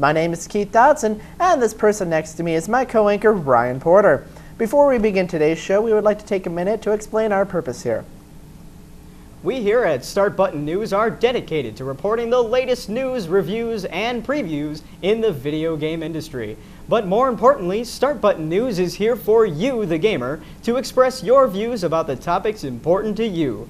My name is Keith Dodson, and this person next to me is my co-anchor, Ryan Porter. Before we begin today's show, we would like to take a minute to explain our purpose here. We here at Start Button News are dedicated to reporting the latest news, reviews, and previews in the video game industry. But more importantly, Start Button News is here for you, the gamer, to express your views about the topics important to you.